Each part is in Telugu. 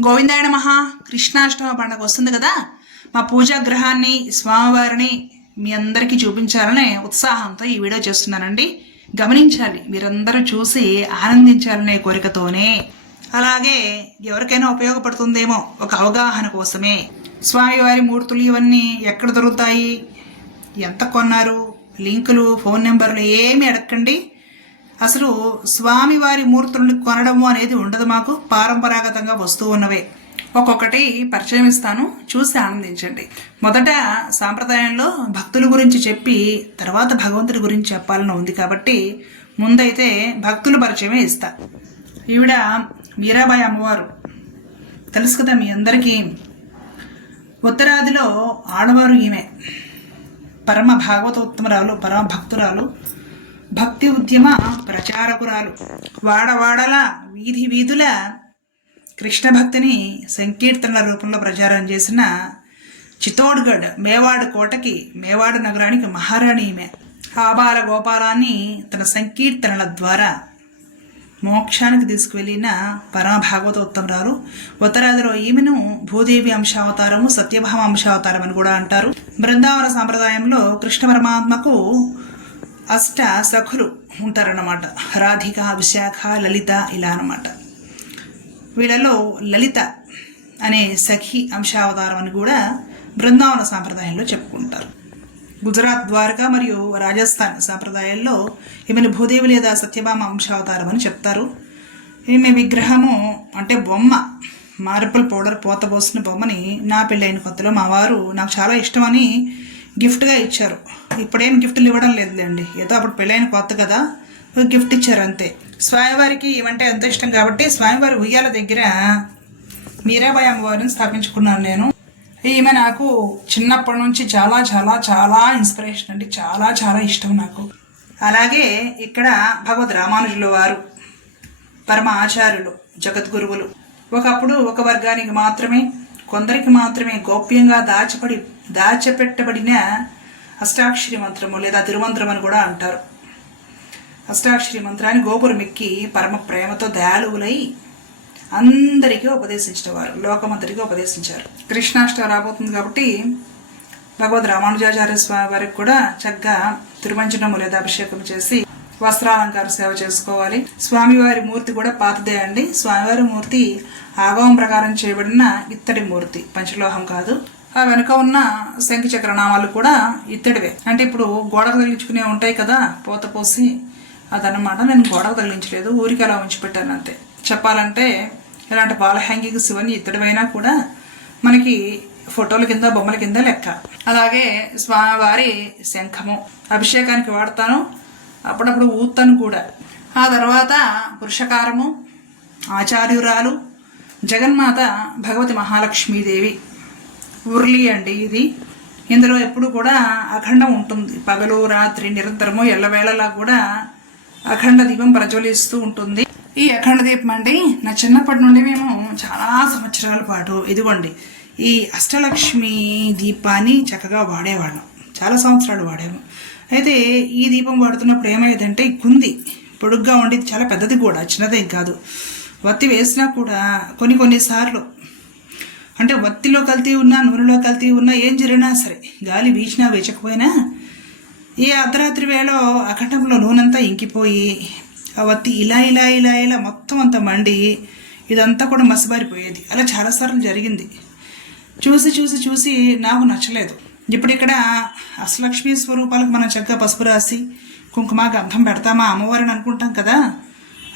గోవిందాయన మహా కృష్ణాష్టమ పండగ వస్తుంది కదా. మా పూజా గ్రహాన్ని స్వామివారిని మీ అందరికీ చూపించాలనే ఉత్సాహంతో ఈ వీడియో చేస్తున్నానండి. గమనించాలి మీరందరూ చూసి ఆనందించాలనే కోరికతోనే. అలాగే ఎవరికైనా ఉపయోగపడుతుందేమో ఒక అవగాహన కోసమే. స్వామివారి మూర్తులు ఇవన్నీ ఎక్కడ దొరుకుతాయి? ఎంత కొన్నారు? లింకులు ఫోన్ నెంబర్లు ఏమి అడగండి అసలు స్వామివారి మూర్తులను కొనడము అనేది ఉండదు మాకు. పారంపరాగతంగా వస్తూ ఉన్నవే. ఒక్కొక్కటి పరిచయం ఇస్తాను. చూసి ఆనందించండి. మొదట సాంప్రదాయంలో భక్తుల గురించి చెప్పి తర్వాత భగవంతుడి గురించి చెప్పాలని ఉంది కాబట్టి ముందైతే భక్తుల పరిచయమే ఇస్తా. ఈవిడ వీరాబాయి అమ్మవారు. తెలుసు కదా మీ అందరికీ. ఉత్తరాదిలో ఆడవారు ఈమె. పరమ భాగవతోత్తమరాలు పరమ భక్తురాలు. భక్తి ఉద్యమ ప్రచారకురాలు. వాడవాడల వీధి వీధుల కృష్ణ భక్తిని సంకీర్తనల రూపంలో ప్రచారం చేసిన చిత్తోడ్గఢ్ మేవాడ్ కోటకి మేవాడ్ నగరానికి మహారాణి ఈమె. ఆబాల గోపాలాన్ని తన సంకీర్తనల ద్వారా మోక్షానికి తీసుకువెళ్ళిన పరమ భాగవతోత్తమరాలు ఉత్తరాదిలో ఈమెను భూదేవి అంశావతారము సత్యభామ అంశావతారం అని కూడా అంటారు. బృందావన సాంప్రదాయంలో కృష్ణ పరమాత్మకు అష్ట సఖులు ఉంటారన్నమాట. రాధిక విశాఖ లలిత ఇలా అన్నమాట. వీళ్ళలో లలిత అనే సఖి అంశావతారం అని కూడా బృందావన సాంప్రదాయంలో చెప్పుకుంటారు. గుజరాత్ ద్వారకా మరియు రాజస్థాన్ సాంప్రదాయాల్లో ఈమెను భూదేవి లేదా సత్యభామ అంశావతారం అని చెప్తారు. ఈమె విగ్రహము అంటే బొమ్మ. మార్బుల్ పౌడర్ పోత పోసిన బొమ్మని నా పెళ్ళైన కొత్తలో మా వారు నాకు చాలా ఇష్టమని గిఫ్ట్గా ఇచ్చారు. ఇప్పుడేం గిఫ్ట్లు ఇవ్వడం లేదులేండి. ఏదో అప్పుడు పెళ్ళైన కొత్త కదా. గిఫ్ట్ ఇచ్చారు అంతే. స్వామివారికి ఇవంటే ఎంతో ఇష్టం కాబట్టి స్వామివారి ఉయ్యాల దగ్గర మీరాబాయి అమ్మవారిని స్థాపించుకున్నాను నేను. ఈమె నాకు చిన్నప్పటి నుంచి చాలా చాలా చాలా ఇన్స్పిరేషన్ అండి. చాలా చాలా ఇష్టం నాకు. అలాగే ఇక్కడ భగవద్ రామానుజుల వారు పరమ ఆచార్యులు జగద్గురువులు. ఒకప్పుడు ఒక వర్గానికి మాత్రమే కొందరికి మాత్రమే గోప్యంగా దాచబడి దాచపెట్టబడిన అష్టాక్షరి మంత్రము లేదా తిరుమంత్రం అని కూడా అంటారు. అష్టాక్షరి మంత్రాన్ని గోపురం ఎక్కి పరమ ప్రేమతో దయాళువులై అందరికీ ఉపదేశించేవారు లోకమంతరికి ఉపదేశించారు. కృష్ణాష్టమి రాబోతుంది కాబట్టి భగవద్ రామానుజాచార్య స్వామి వారికి కూడా చక్కగా తిరుమంజనము లేదా అభిషేకం చేసి వస్త్రాలంకార సేవ చేసుకోవాలి. స్వామివారి మూర్తి కూడా పాతదే అండి. స్వామివారి మూర్తి ఆగమం ప్రకారం చేయబడిన ఇత్తడి మూర్తి పంచలోహం కాదు. ఆ వెనుక ఉన్న శంఖ చక్రనామాలు కూడా ఇత్తడివే. అంటే ఇప్పుడు గోడకు తగిలించుకునే ఉంటాయి కదా పోత పోసి అదనమాట నేను గోడకు తగిలించలేదు ఊరికి అలా ఉంచి పెట్టాను అంతే. చెప్పాలంటే ఇలాంటి బాల హ్యాంగింగ్స్ ఇవన్నీ ఇత్తడివైనా కూడా మనకి ఫోటోల కింద బొమ్మల కింద లెక్క. అలాగే స్వామివారి శంఖము. అభిషేకానికి వాడతాను. అప్పుడప్పుడు ఊత్తను కూడా. ఆ తర్వాత పురుషకారము ఆచార్యురాలు జగన్మాత భగవతి మహాలక్ష్మీదేవి. ఉర్లి అండి ఇది. ఇందులో ఎప్పుడు కూడా అఖండం ఉంటుంది. పగలు రాత్రి నిరంతరము ఎల్లవేళలా కూడా అఖండ దీపం ప్రజ్వలిస్తూ ఉంటుంది. ఈ అఖండ దీపం అండి నా చిన్నప్పటి నుండి మేము చాలా సంవత్సరాల పాటు ఇదిగోండి ఈ అష్టలక్ష్మి దీపాన్ని చక్కగా వాడేవాళ్ళం. చాలా సంవత్సరాలు వాడాము. అయితే ఈ దీపం వాడుతున్నప్పుడు ఏమయ్యేదంటే ఈ కుంది పొడుగ్గా ఉండి చాలా పెద్దది కూడా చిన్నదేం కాదు. వత్తి వేసినా కూడా కొన్ని కొన్నిసార్లు అంటే వత్తిలో కల్తీ ఉన్నా నూనెలో కల్తీ ఉన్నా ఏం జరిగినా సరే గాలి వీచినా వేచకపోయినా ఈ అర్ధరాత్రి వేళ అఖండంలో నూనెంతా ఇంకిపోయి ఆ వత్తి ఇలా ఇలా ఇలా ఇలా మొత్తం అంతా మండి ఇదంతా కూడా మసబారిపోయేది. అలా చాలాసార్లు జరిగింది. చూసి చూసి చూసి నాకు నచ్చలేదు. ఇప్పుడు ఇక్కడ అష్టలక్ష్మి స్వరూపాలకు మనం చక్కగా పసుపు రాసి కుంకుమ గంధం పెడతామా అమ్మవారిని అనుకుంటాం కదా?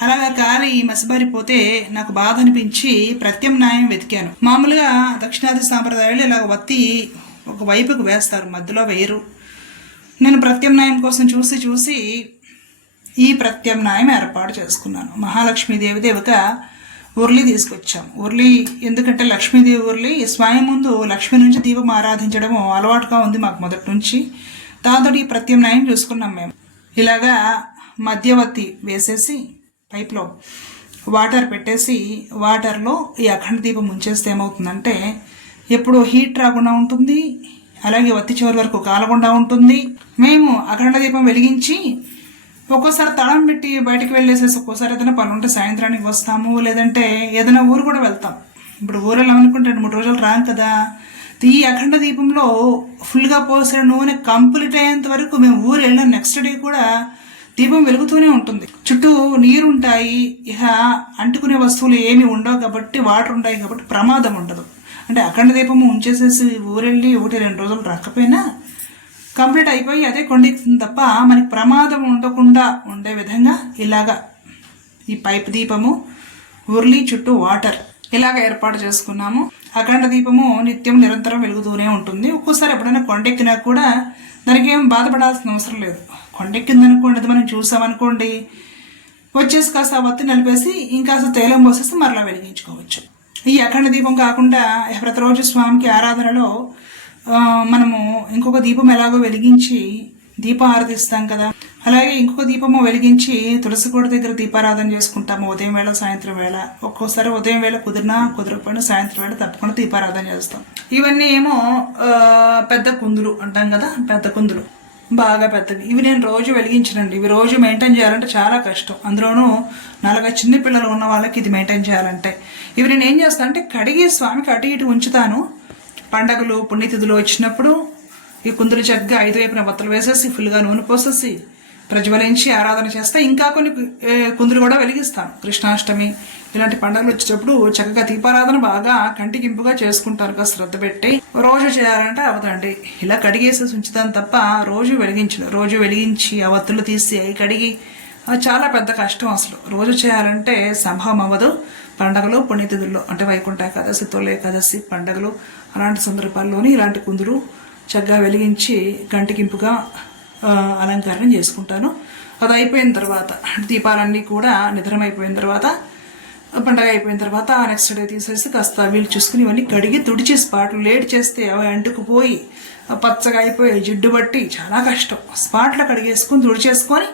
అలాగా కాలి మసిబారిపోతే నాకు బాధ అనిపించి ప్రత్యామ్నాయం వెతికాను. మామూలుగా దక్షిణాది సాంప్రదాయాలు ఇలా వత్తి ఒక వైపుకు వేస్తారు మధ్యలో వేయరు. నేను ప్రత్యామ్నాయం కోసం చూసి చూసి ఈ ప్రత్యామ్నాయం ఏర్పాటు చేసుకున్నాను. మహాలక్ష్మీదేవి దేవత ఉర్లి తీసుకొచ్చాం. ఉర్లి ఎందుకంటే లక్ష్మీదేవి ఉర్లి స్వయం ముందు లక్ష్మి నుంచి దీపం ఆరాధించడం అలవాటుగా ఉంది మాకు మొదటి నుంచి. దాంతో ఈ ప్రత్యామ్నాయం చూసుకున్నాం మేము. ఇలాగా మధ్యవర్తి వేసేసి పైప్లో వాటర్ పెట్టేసి వాటర్లో ఈ అఖండ దీపం ఉంచేస్తే ఏమవుతుందంటే ఎప్పుడు హీట్ రాకుండా ఉంటుంది అలాగే వత్తి చివరి వరకు కాలకుండా ఉంటుంది. మేము అఖండ దీపం వెలిగించి ఒక్కోసారి తళం పెట్టి బయటికి వెళ్ళేసేసి ఒక్కోసారి ఏదైనా పని ఉంటే సాయంత్రానికి వస్తాము లేదంటే ఏదైనా ఊరు కూడా వెళ్తాం. ఇప్పుడు ఊరు అనుకుంటే రెండు మూడు రోజులు రాం కదా. ఈ అఖండ దీపంలో ఫుల్గా పోసిన నూనె కంప్లీట్ అయ్యేంత వరకు మేము ఊరు వెళ్ళిన నెక్స్ట్ డే కూడా దీపం వెలుగుతూనే ఉంటుంది. చుట్టూ నీరు ఉంటాయి. ఇక అంటుకునే వస్తువులు ఏమి ఉండవు కాబట్టి వాటర్ ఉంటాయి కాబట్టి ప్రమాదం ఉండదు. అంటే అఖండ దీపము ఉంచేసేసి ఊరెళ్ళి ఒకటి రెండు రోజులు రాకపోయినా కంప్లీట్ అయిపోయి అదే కొండెక్కుతుంది తప్ప మనకి ప్రమాదం ఉండకుండా ఉండే విధంగా ఇలాగా ఈ పైప్ దీపము ఉర్లి చుట్టూ వాటర్ ఇలాగ ఏర్పాటు చేసుకున్నాము. అఖండ దీపము నిత్యం నిరంతరం వెలుగుతూనే ఉంటుంది. ఒక్కోసారి ఎప్పుడైనా కొండెక్కినా కూడా దానికి ఏం బాధపడాల్సిన అవసరం లేదు. కొండెక్కింది అనుకోండి అది మనం చూసామనుకోండి వచ్చేసి కాస్త వత్తి నలిపేసి ఇంకాస్త తైలం పోసేసి మరలా వెలిగించుకోవచ్చు. ఈ అఖండ దీపం కాకుండా ప్రతిరోజు స్వామికి ఆరాధనలో మనము ఇంకొక దీపం ఎలాగో వెలిగించి దీపం ఆరాధిస్తాం కదా. అలాగే ఇంకొక దీపము వెలిగించి తులసి కోట దగ్గర దీపారాధన చేసుకుంటాము ఉదయం వేళ సాయంత్రం వేళ. ఒక్కోసారి ఉదయం వేళ కుదిరినా కుదరకపోయినా సాయంత్రం వేళ తప్పకుండా దీపారాధన చేస్తాం. ఇవన్నీ ఏమో పెద్ద కుందులు అంటాం కదా పెద్ద కుందులు. బాగా పెద్దవి. ఇవి నేను రోజు వెలిగించనండి. ఇవి రోజు మెయింటైన్ చేయాలంటే చాలా కష్టం. అందులోనూ నాలుగు చిన్న పిల్లలు ఉన్న వాళ్ళకి ఇది మెయింటైన్ చేయాలంటే. ఇవి నేను ఏం చేస్తాను అంటే కడిగి స్వామికి అటు ఇటు ఉంచుతాను. పండగలు పుణ్యతిథులు వచ్చినప్పుడు ఈ కుందులు చక్కగా ఐదు వైపున బత్తలు వేసేసి ఫుల్గా నూనె పోసేసి ప్రజ్వలించి ఆరాధన చేస్తే. ఇంకా కొన్ని కుందులు కూడా వెలిగిస్తాను. కృష్ణాష్టమి ఇలాంటి పండుగలు వచ్చేటప్పుడు చక్కగా దీపారాధన బాగా కంటికింపుగా చేసుకుంటారు. కదా శ్రద్ధ పెట్టి రోజు చేయాలంటే అవదండి. ఇలా కడిగేసేసి ఉంచుతాను తప్ప రోజు వెలిగించడం రోజు వెలిగించి ఆ వత్తులు తీసి అవి కడిగి చాలా పెద్ద కష్టం అసలు. రోజు చేయాలంటే సంభవం అవ్వదు. పండగలు పుణ్యతిథుల్లో అంటే వైకుంఠ ఏకాదశి తొలి ఏకాదశి పండగలు అలాంటి సందర్భాల్లోని ఇలాంటి కుందులు చక్కగా వెలిగించి కంటికింపుగా అలంకరణ చేసుకుంటాను. అది అయిపోయిన తర్వాత దీపాలన్నీ కూడా నిద్రమైపోయిన తర్వాత పండగ అయిపోయిన తర్వాత నెక్స్ట్ డే తీసేసి కాస్త వీళ్ళు చూసుకుని ఇవన్నీ కడిగి తుడిచి స్పాట్లు లేట్ చేస్తే అవి అంటుకుపోయి పచ్చగా అయిపోయి జిడ్డు బట్టి చాలా కష్టం. స్పాట్లో కడిగేసుకుని తుడిచేసుకొని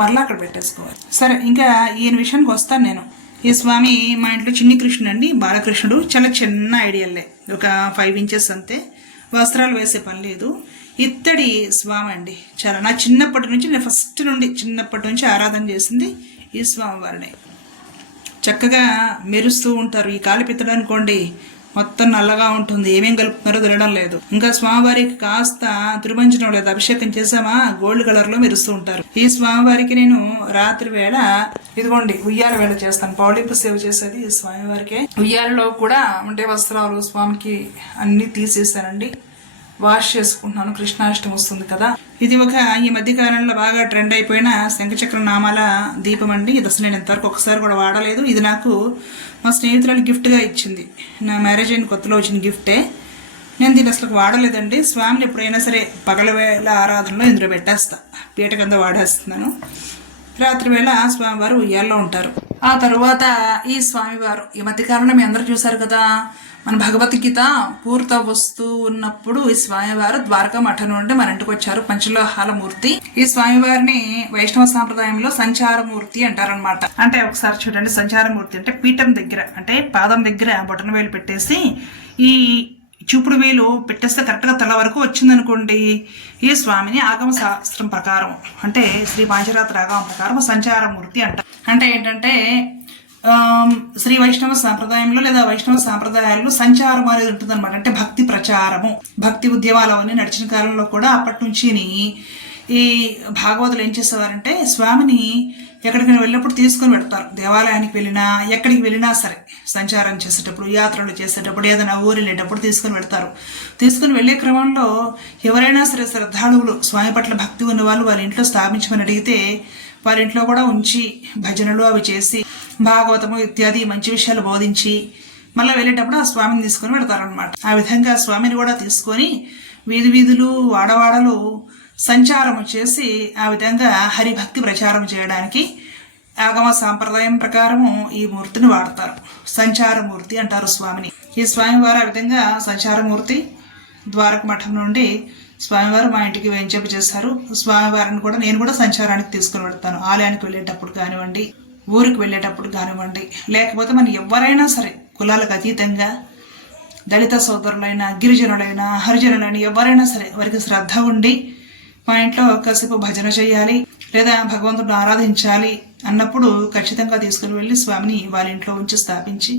మరలా అక్కడ పెట్టేసుకోవాలి. సరే ఇంకా ఈయన విషయానికి వస్తాను నేను. ఈ స్వామి మా ఇంట్లో చిన్ని కృష్ణుడు అండి బాలకృష్ణుడు. చాలా చిన్న ఐడియల్లే ఒక ఫైవ్ ఇంచెస్ అంతే. వస్త్రాలు వేసే పని లేదు. ఇత్తడి స్వామి అండి. చాలా నా చిన్నప్పటి నుంచి నేను ఫస్ట్ నుండి చిన్నప్పటి నుంచి ఆరాధన చేసింది ఈ స్వామి వారిని చక్కగా మెరుస్తూ ఉంటారు ఈ కాలిపిత్తడు అనుకోండి. మొత్తం నల్లగా ఉంటుంది. ఏమేం కలుపుతున్నారో తెలియడం లేదు. ఇంకా స్వామివారికి కాస్త తిరుమంచడం లేదు అభిషేకం చేసామా గోల్డ్ కలర్లో మెరుస్తూ ఉంటారు. ఈ స్వామివారికి నేను రాత్రి వేళ ఇదిగోండి ఉయ్యాల వేళ చేస్తాను. పౌళింపు సేవ చేసేది ఈ స్వామివారికే. ఉయ్యాలలో కూడా ఉండే వస్త్రాలు స్వామికి అన్ని తీసేసానండి వాష్ చేసుకుంటున్నాను. కృష్ణాష్టమి వస్తుంది కదా. ఇది ఒక ఈ మధ్య కాలంలో బాగా ట్రెండ్ అయిపోయిన శంఖచక్ర నామాల దీపం అండి. ఇది అసలు నేను ఇంతవరకు ఒకసారి కూడా వాడలేదు. ఇది నాకు మా స్నేహితురాలు గిఫ్ట్గా ఇచ్చింది. నా మ్యారేజ్ అయిన కొత్తలో వచ్చిన గిఫ్టే నేను దీన్ని అసలు వాడలేదండి. స్వామిని ఎప్పుడైనా సరే పగల వేళ ఆరాధనలో ఇందులో పెట్టేస్తా. పీట కింద వాడేస్తున్నాను. రాత్రి వేళ స్వామివారు ఉయ్యాల్లో ఉంటారు. ఆ తరువాత ఈ స్వామివారు ఈ మధ్యకాలంలో మీ అందరూ చూశారు కదా మన భగవద్గీత పూర్త వస్తూ ఉన్నప్పుడు ఈ స్వామివారు ద్వారకా మఠం నుండి మన ఇంటికి వచ్చారు పంచలోహాల మూర్తి. ఈ స్వామివారిని వైష్ణవ సాంప్రదాయంలో సంచారమూర్తి అంటారనమాట అంటే ఒకసారి చూడండి సంచారమూర్తి అంటే పీఠం దగ్గర అంటే పాదం దగ్గర బొటన వేలు పెట్టేసి ఈ చూపుడు వేలు పెట్టేస్తే కరెక్ట్గా తల వరకు వచ్చిందనుకోండి. ఈ స్వామిని ఆగమ శాస్త్రం ప్రకారం అంటే శ్రీ పాంచరాత్రి ఆగమ ప్రకారం సంచారమూర్తి అంట. అంటే ఏంటంటే శ్రీ వైష్ణవ సాంప్రదాయంలో లేదా వైష్ణవ సాంప్రదాయాల్లో సంచారం అనేది ఉంటుందన్నమాట. అంటే భక్తి ప్రచారము భక్తి ఉద్యమాలు అవన్నీ నడిచిన కాలంలో కూడా అప్పటి నుంచి ఈ భాగవతులు ఏం చేసేవారంటే స్వామిని ఎక్కడికైనా వెళ్ళినప్పుడు తీసుకొని పెడతారు దేవాలయానికి వెళ్ళినా ఎక్కడికి వెళ్ళినా సరే సంచారం చేసేటప్పుడు యాత్రలు చేసేటప్పుడు ఏదైనా ఊరు వెళ్ళేటప్పుడు తీసుకొని పెడతారు తీసుకుని వెళ్ళే క్రమంలో ఎవరైనా సరే శ్రద్ధాళువులు స్వామి పట్ల భక్తి ఉన్న వాళ్ళు వాళ్ళ ఇంట్లో స్థాపించమని అడిగితే వారింట్లో కూడా ఉంచి భజనలు అవి చేసి భాగవతము ఇత్యాది మంచి విషయాలు బోధించి మళ్ళీ వెళ్ళేటప్పుడు ఆ స్వామిని తీసుకొని పెడతారనమాట ఆ విధంగా స్వామిని కూడా తీసుకొని వీధి వీధులు వాడవాడలు సంచారం చేసి ఆ విధంగా హరిభక్తి ప్రచారం చేయడానికి ఆగమ సాంప్రదాయం ప్రకారము ఈ మూర్తిని వాడతారు. సంచారమూర్తి అంటారు స్వామిని. ఈ స్వామివారు ఆ విధంగా సంచారమూర్తి ద్వారక మఠం నుండి స్వామివారు మా ఇంటికి వేంచేపు చేస్తారు. స్వామివారిని కూడా నేను కూడా సంచారానికి తీసుకుని వెళ్తాను. ఆలయానికి వెళ్ళేటప్పుడు కానివ్వండి ఊరికి వెళ్ళేటప్పుడు కానివ్వండి. లేకపోతే మనం ఎవరైనా సరే కులాలకు అతీతంగా దళిత సోదరులైన గిరిజనులైన హరిజనులైన ఎవరైనా సరే వారికి శ్రద్ధ ఉండి మా ఇంట్లో కాసేపు భజన చేయాలి లేదా భగవంతుడిని ఆరాధించాలి అన్నప్పుడు ఖచ్చితంగా తీసుకుని వెళ్ళి స్వామిని వాళ్ళ ఇంట్లో ఉంచి స్థాపించి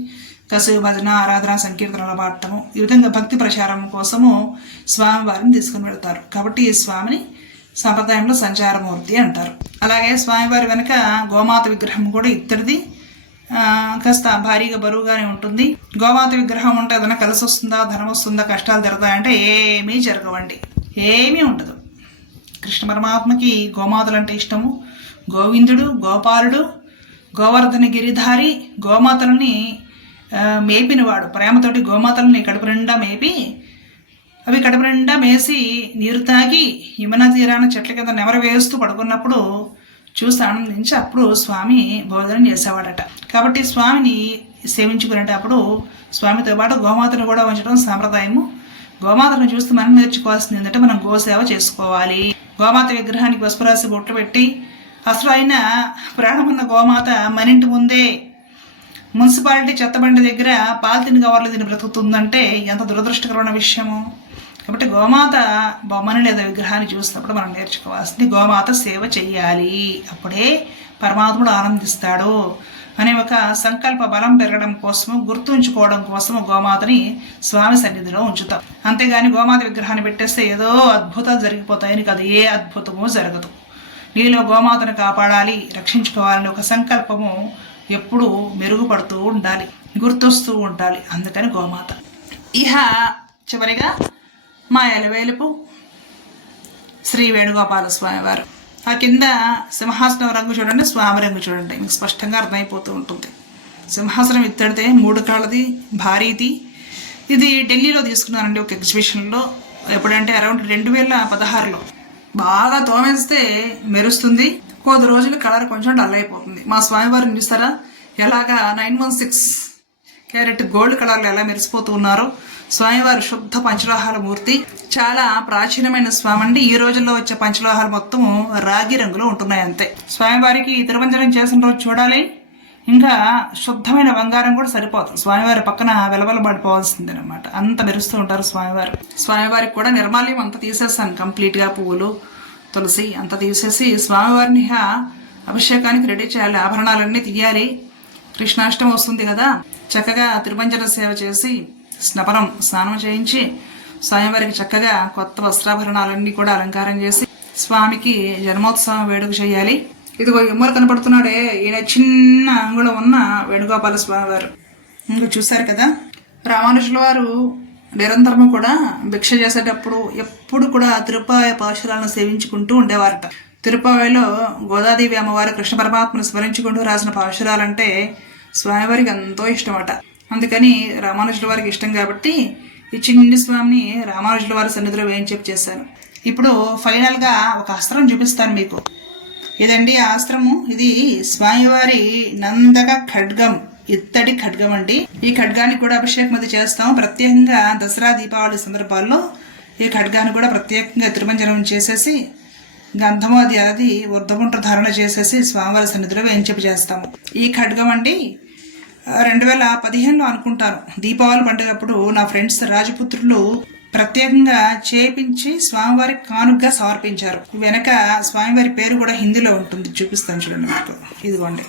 కసు భజన ఆరాధన సంకీర్తనలు పాడటము ఈ విధంగా భక్తి ప్రచారం కోసము స్వామివారిని తీసుకుని వెళ్తారు. కాబట్టి ఈ స్వామిని సంప్రదాయంలో సంచారమూర్తి అంటారు. అలాగే స్వామివారి వెనుక గోమాత విగ్రహం కూడా ఇద్దరిది కాస్త భారీగా బరువుగానే ఉంటుంది. గోమాత విగ్రహం ఉంటే ఏదైనా కలిసి వస్తుందా ధనం వస్తుందా కష్టాలు జరుగుతాయంటే ఏమీ జరగవండి. ఏమీ ఉండదు. కృష్ణ పరమాత్మకి గోమాతలు అంటే ఇష్టము. గోవిందుడు గోపాలుడు గోవర్ధన గిరిధారి గోమాతలని మేపినవాడు ప్రేమతోటి గోమాతలని కడుపు నిండా మేపి అవి కడుపు నిండా మేసి నీరు తాగి యమున తీరాన చెట్ల కింద నెమరు వేస్తూ పడుకున్నప్పుడు చూసి ఆనందించి అప్పుడు స్వామి భోజనం చేసేవాడట. కాబట్టి స్వామిని సేవించుకునేటప్పుడు స్వామితో పాటు గోమాతను కూడా ఉంచడం సాంప్రదాయము. గోమాతను చూస్తే మనం నేర్చుకోవాల్సింది ఏంటంటే మనం గోసేవ చేసుకోవాలి. గోమాత విగ్రహానికి పసుపురాసి బొట్లు పెట్టి అసలు అయిన ప్రాణమున్న గోమాత మన ఇంటి ముందే మున్సిపాలిటీ చెత్తబండి దగ్గర పాలిథిన్ కవర్లు దీన్ని బ్రతుకుతుందంటే ఎంత దురదృష్టకరమైన విషయము. కాబట్టి గోమాత బొమ్మని లేదా విగ్రహాన్ని చూసినప్పుడు మనం నేర్చుకోవాల్సింది గోమాత సేవ చెయ్యాలి. అప్పుడే పరమాత్ముడు ఆనందిస్తాడు అనే ఒక సంకల్ప బలం పెరగడం కోసము గుర్తుంచుకోవడం కోసము గోమాతని స్వామి సన్నిధిలో ఉంచుతాం. అంతేగాని గోమాత విగ్రహాన్ని పెట్టేస్తే ఏదో అద్భుతాలు జరిగిపోతాయని కాదు ఏ అద్భుతము జరగదు. నీలో గోమాతను కాపాడాలి రక్షించుకోవాలని ఒక సంకల్పము ఎప్పుడూ మెరుగుపడుతూ ఉండాలి గుర్తొస్తూ ఉండాలి. అందుకని గోమాత. ఇహ చివరిగా మా ఎలవేలుపు శ్రీ వేణుగోపాల స్వామి వారు. ఆ కింద సింహాసనం రంగు చూడండి స్వామి రంగు చూడండి. మీకు స్పష్టంగా అర్థమైపోతూ ఉంటుంది. సింహాసనం ఇత్తడితే మూడు కాళ్ళది భారీది. ఇది ఢిల్లీలో తీసుకున్నానండి ఒక ఎగ్జిబిషన్లో. ఎప్పుడంటే అరౌండ్ రెండు వేల పదహారులో. బాగా తోమేస్తే మెరుస్తుంది. కొద్ది రోజులు కలర్ కొంచెం డల్ అయిపోతుంది. మా స్వామివారిని చూస్తారా? ఎలాగా nine one six carat gold కలర్లో ఎలా మెరిసిపోతూ ఉన్నారో. స్వామివారి శుద్ధ పంచలోహాల మూర్తి. చాలా ప్రాచీనమైన స్వామి అండి. ఈ రోజుల్లో వచ్చే పంచలోహాలు మొత్తం రాగి రంగులో ఉంటున్నాయి అంతే. స్వామివారికి తిరువంజనం చేసిన రోజు చూడాలి. ఇంకా శుద్ధమైన బంగారం కూడా సరిపోతుంది స్వామివారి పక్కన వెలవెలబడిపోవాల్సిందే అనమాట అంత మెరుస్తూ ఉంటారు స్వామివారు. స్వామివారికి కూడా నిర్మాల్యం అంతా తీసేస్తాను. కంప్లీట్గా పువ్వులు తులసి అంతా తీసేసి స్వామివారిని అభిషేకానికి రెడీ చేయాలి ఆభరణాలన్నీ తీయాలి. కృష్ణాష్టమి వస్తుంది కదా చక్కగా తిరుపంచన సేవ చేసి స్నపనం స్నానం చేయించి స్వామివారికి చక్కగా కొత్త వస్త్రాభరణాలన్నీ కూడా అలంకారం చేసి స్వామికి జన్మోత్సవం వేడుక చేయాలి. ఇదిగో ఎమ్మలు కనపడుతున్నాడే ఈయన చిన్న అంగుళం ఉన్న వేణుగోపాల స్వామి వారు ఇంకా చూశారు కదా రామానుజుల వారు నిరంతరము కూడా భిక్ష చేసేటప్పుడు ఎప్పుడు కూడా తిరుపాయ పాశురాలను సేవించుకుంటూ ఉండేవారట. తిరుపాయలో గోదాదేవి అమ్మవారు కృష్ణ పరమాత్మను స్మరించుకుంటూ రాసిన పాశురాలంటే స్వామివారికి ఎంతో ఇష్టమట. అందుకని రామానుజుల వారికి ఇష్టం కాబట్టి ఈ చిన్ని స్వామిని రామానుజుల వారి సన్నిధిలో వేయించేపు చేశాను ఇప్పుడు ఫైనల్గా ఒక అస్త్రం చూపిస్తాను మీకు. ఇదండి ఆ అస్త్రము. ఇది స్వామివారి నందక ఖడ్గం. ఇత్తడి ఖడ్గం అండి. ఈ ఖడ్గానికి కూడా అభిషేకం అది చేస్తాం. ప్రత్యేకంగా దసరా దీపావళి సందర్భాల్లో ఈ ఖడ్గాన్ని కూడా ప్రత్యేకంగా తిరుమంజనం చేసేసి గంధము అది అది ఉర్ధగుంట ధారణ చేసేసి స్వామివారి సన్నిధిలో వేయించపు చేస్తాము. ఈ ఖడ్గం అండి రెండు వేల పదిహేనులో అనుకుంటాను. దీపావళి పండుగప్పుడు నా ఫ్రెండ్స్ రాజపుత్రులు ప్రత్యేకంగా చేపించి స్వామివారికి కానుగ్గా సమర్పించారు. వెనక స్వామివారి పేరు కూడా హిందీలో ఉంటుంది. చూపిస్తాను చూడండి మీకు. ఇదిగోండి.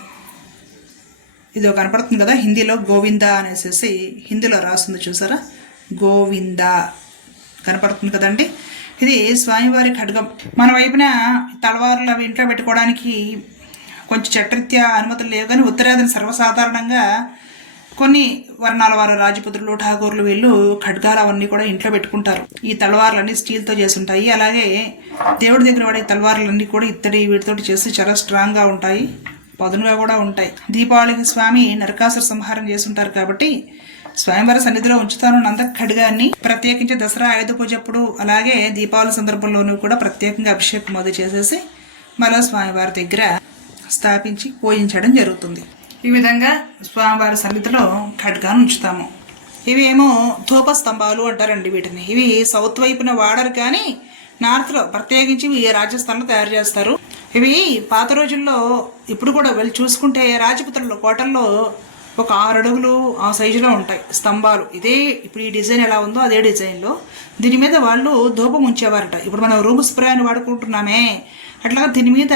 ఇది కనపడుతుంది కదా హిందీలో గోవింద అనేసి హిందీలో రాస్తుంది చూసారా? గోవింద కనపడుతుంది కదండి. ఇది స్వామివారి ఖడ్గం. మన వైపున తలవారులు అవి ఇంట్లో పెట్టుకోవడానికి కొంచెం చట్టరీత్యా అనుమతులు లేవు కానీ ఉత్తరాదిని సర్వసాధారణంగా కొన్ని వర్ణాల వారు రాజపుత్రులు ఠాగూర్లు వీళ్ళు ఖడ్గాలు అవన్నీ కూడా ఇంట్లో పెట్టుకుంటారు. ఈ తలవార్లన్నీ స్టీల్తో చేసి ఉంటాయి అలాగే దేవుడి దగ్గర వాడే తలవార్లన్నీ కూడా ఇత్తడి వీటితోటి చేసి చాలా స్ట్రాంగ్గా ఉంటాయి. పదునుగా కూడా ఉంటాయి. దీపావళికి స్వామి నరకాసుర సంహారం చేస్తుంటారు కాబట్టి స్వామివారి సన్నిధిలో ఉంచుతాను నంద ఖడ్గాన్ని ప్రత్యేకించి దసరా ఆయుధ పూజ అప్పుడు అలాగే దీపావళి సందర్భంలోనూ కూడా ప్రత్యేకంగా అభిషేకం అది చేసేసి మరో స్వామివారి దగ్గర స్థాపించి పూజించడం జరుగుతుంది. ఈ విధంగా స్వామివారి సన్నిధిలో ఖడ్గాను ఉంచుతాము. ఇవేమో ధూప స్తంభాలు అంటారండి వీటిని. ఇవి సౌత్ వైపున వాడరు కానీ నార్త్లో ప్రత్యేకించి ఈ రాజస్థాన్లో తయారు చేస్తారు. ఇవి పాత రోజుల్లో ఇప్పుడు కూడా వెళ్ళి చూసుకుంటే రాజపుత్రుల కోటల్లో ఒక ఆరు అడుగులు ఆ సైజులో ఉంటాయి స్తంభాలు. ఇదే ఇప్పుడు ఈ డిజైన్ ఎలా ఉందో అదే డిజైన్లో. దీని మీద వాళ్ళు ధూపం ఉంచేవారట. ఇప్పుడు మనం రూమ్ స్ప్రే అని వాడుకుంటున్నామే. అట్లా దీని మీద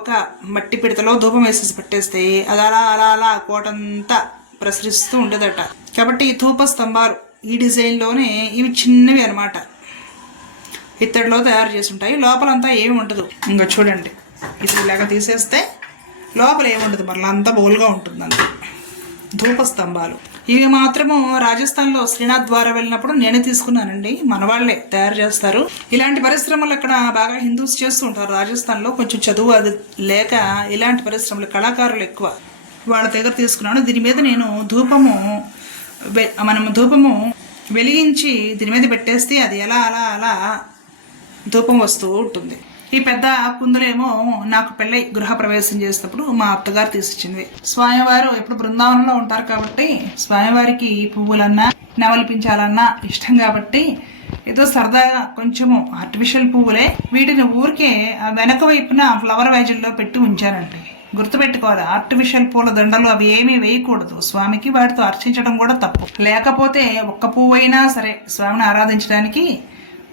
ఒక మట్టి పిడతలో ధూపం వేసేసి పెట్టేస్తే అది అలా అలా అలా కోటంతా ప్రసరిస్తూ ఉండేదట. కాబట్టి ఈ ధూప స్తంభాలు ఈ డిజైన్లోనే ఇవి చిన్నవి అనమాట ఇత్తడిలో తయారు చేసి ఉంటాయి లోపలంతా ఏమి ఉండదు. ఇంకా చూడండి. ఇది ఇలాగ తీసేస్తే లోపల ఏమి ఉండదు. మరలా అంతా బోల్గా ఉంటుంది అంతే ధూప స్తంభాలు ఇవి మాత్రము రాజస్థాన్లో శ్రీనాథ్ ద్వారా వెళ్ళినప్పుడు నేనే తీసుకున్నానండి. మన వాళ్ళే తయారు చేస్తారు. ఇలాంటి పరిశ్రమలు అక్కడ బాగా హిందూస్ చేస్తూ ఉంటారు. రాజస్థాన్లో కొంచెం చదువు అది లేక ఇలాంటి పరిశ్రమలు కళాకారులు ఎక్కువ. వాళ్ళ దగ్గర తీసుకున్నాను. దీని మీద నేను ధూపము మనం ధూపము వెలిగించి దీని మీద పెట్టేస్తే అది ఎలా అలా అలా ధూపం వస్తూ ఉంటుంది. ఈ పెద్ద కుందులేమో నాకు పెళ్ళై గృహప్రవేశం చేసినప్పుడు మా అత్తగారు తీసిచ్చింది స్వామివారు ఎప్పుడు బృందావనంలో ఉంటారు కాబట్టి స్వామివారికి పువ్వులన్నా నెమలిపించాలన్నా ఇష్టం కాబట్టి ఏదో సరదాగా కొంచెము ఆర్టిఫిషియల్ పువ్వులే వీటిని ఊరికే ఆ వెనక వైపున ఫ్లవర్ వేజల్లో పెట్టి ఉంచానండి గుర్తుపెట్టుకోవాలి? ఆర్టిఫిషియల్ పూల దండలు అవి ఏమీ వేయకూడదు. స్వామికి వాటితో అర్చించడం కూడా తప్పు. లేకపోతే ఒక్క పువ్వు అయినా సరే స్వామిని ఆరాధించడానికి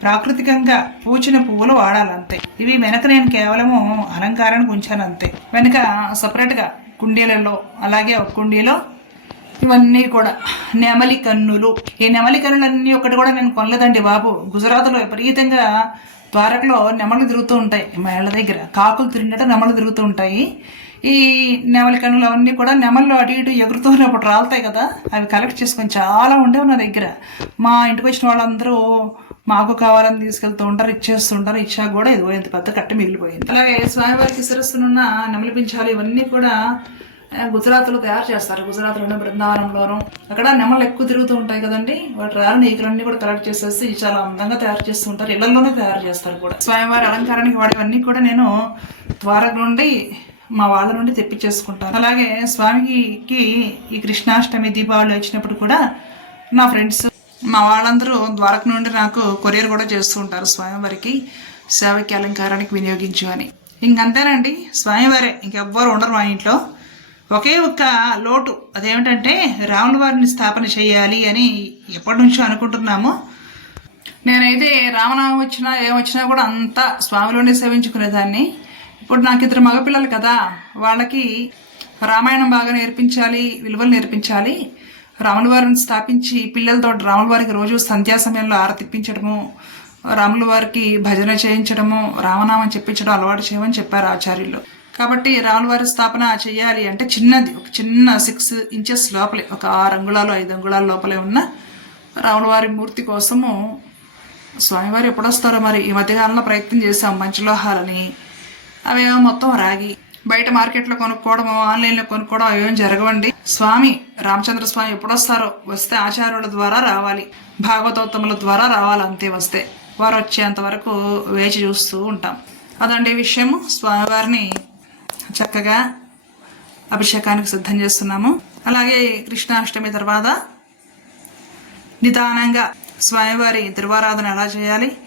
ప్రాకృతికంగా పూచిన పువ్వులు వాడాలంతే. ఇవి వెనక నేను కేవలము అలంకారానికి ఉంచాను అంతే వెనక సపరేట్గా కుండీలలో అలాగే ఒక కుండీలో ఇవన్నీ కూడా నెమలి కన్నులు. ఈ నెమలి కన్నులన్నీ ఒకటి కూడా నేను కొనలేదండి బాబు. గుజరాత్లో విపరీతంగా ద్వారకలో నెమలు తిరుగుతూ ఉంటాయి. మా ఇళ్ళ దగ్గర కాకులు తిరిగినట్టు నెమలు తిరుగుతూ ఉంటాయి. ఈ నెమలి కన్నులు అవన్నీ కూడా నెమల్లో అటు ఇటు ఎగురుతున్నప్పుడు రాలుతాయి కదా అవి కలెక్ట్ చేసుకొని చాలా ఉండేవి నా దగ్గర. మా ఇంటికి వచ్చిన వాళ్ళందరూ మాకు కావాలని తీసుకెళ్తూ ఉంటారు ఇచ్చేస్తుంటారు. ఇచ్చాక కూడా ఇదిగో ఇంత పెద్ద కట్ట మిగిలిపోయింది అలాగే స్వామివారికి శిరస్సునున్న నెమలి పింఛాలు ఇవన్నీ కూడా గుజరాత్లో తయారు చేస్తారు. గుజరాత్లోనే బృందావనంలోను. అక్కడ నెమలు ఎక్కువ తిరుగుతూ ఉంటాయి కదండి. వాటి రాని ఈకలన్నీ కూడా కలెక్ట్ చేసేసి చాలా అందంగా తయారు చేస్తూ ఉంటారు. ఇళ్ళలోనే తయారు చేస్తారు కూడా. స్వామివారి అలంకారానికి వాడేవన్నీ కూడా నేను ద్వారక నుండి మా వాళ్ళ నుండి తెప్పించేసుకుంటాను. అలాగే స్వామికి ఈ కృష్ణాష్టమి దీపావళి వచ్చినప్పుడు కూడా నా ఫ్రెండ్స్ మా వాళ్ళందరూ ద్వారక నుండి నాకు కొరియర్ కూడా చేస్తూ ఉంటారు స్వామివారికి సేవకి అలంకారానికి వినియోగించు అని. ఇంకంతేనండి స్వామివారే ఇంకెవ్వరు ఉండరు మా ఇంట్లో. ఒకే ఒక్క లోటు అదేమిటంటే రాముల వారిని స్థాపన చేయాలి అని ఎప్పటి నుంచో అనుకుంటున్నాము. నేనైతే రామనామం వచ్చినా ఏమొచ్చినా కూడా అంతా స్వామిలోనే సేవించుకునేదాన్ని. ఇప్పుడు నాకు ఇద్దరు మగపిల్లలు కదా వాళ్ళకి రామాయణం బాగా నేర్పించాలి విలువలు నేర్పించాలి. రాముల వారిని స్థాపించి పిల్లలతో రాముల వారికి రోజు సంధ్యా సమయంలో ఆరతిప్పించడము రాముల వారికి భజన చేయించడము రామనామం చెప్పించడం అలవాటు చేయమని చెప్పారు ఆచార్యులు. కాబట్టి రాముల వారి స్థాపన చేయాలి అంటే చిన్నది ఒక చిన్న సిక్స్ ఇంచెస్ లోపలే ఒక ఆరు అంగుళాలు ఐదు అంగుళాల లోపలే ఉన్న రాముల వారి మూర్తి కోసము స్వామివారు ఎప్పుడొస్తారో మరి ఈ మధ్యకాలంలో ప్రయత్నం చేసాం మంచి లోహాలని అవేమో మొత్తం రాగి. బయట మార్కెట్లో కొనుక్కోవడం ఆన్లైన్లో కొనుక్కోవడం అవేం జరగవండి. స్వామి రామచంద్ర స్వామి ఎప్పుడొస్తారో వస్తే ఆచార్యుల ద్వారా రావాలి. భాగవతోత్తముల ద్వారా రావాలి అంతే వస్తే. వారు వచ్చేంత వరకు వేచి చూస్తూ ఉంటాం. అదండి విషయము. స్వామివారిని చక్కగా అభిషేకానికి సిద్ధం చేస్తున్నాము. అలాగే కృష్ణాష్టమి తర్వాత నిదానంగా స్వామివారి తిరువారాధన ఎలా చేయాలి?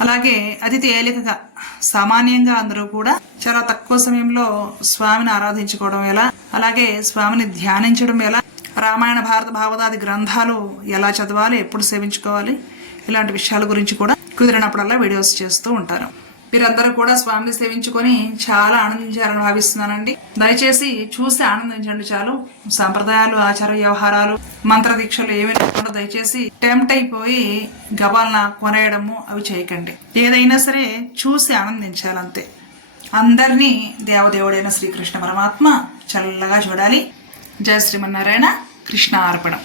అలాగే అతి తేలికగా సామాన్యంగా అందరూ కూడా చాలా తక్కువ సమయంలో స్వామిని ఆరాధించుకోవడం ఎలా? అలాగే స్వామిని ధ్యానించడం ఎలా? రామాయణ భారత భావదాది గ్రంథాలు ఎలా చదవాలి? ఎప్పుడు సేవించుకోవాలి? ఇలాంటి విషయాల గురించి కూడా కుదిరినప్పుడల్లా వీడియోస్ చేస్తూ ఉంటారు. మీరందరూ కూడా స్వామిని సేవించుకొని చాలా ఆనందించారని భావిస్తున్నానండి. దయచేసి చూసి ఆనందించండి చాలు. సాంప్రదాయాలు ఆచార వ్యవహారాలు మంత్ర దీక్షలు ఏమీ లేకుండా దయచేసి టెంప్ట్ అయిపోయి గబాలన కొనేయడము అవి చేయకండి. ఏదైనా సరే చూసి ఆనందించాలంతే. అందరినీ దేవదేవుడైన శ్రీకృష్ణ పరమాత్మ చల్లగా చూడాలి. జయ శ్రీమన్నారాయణ. కృష్ణ అర్పణం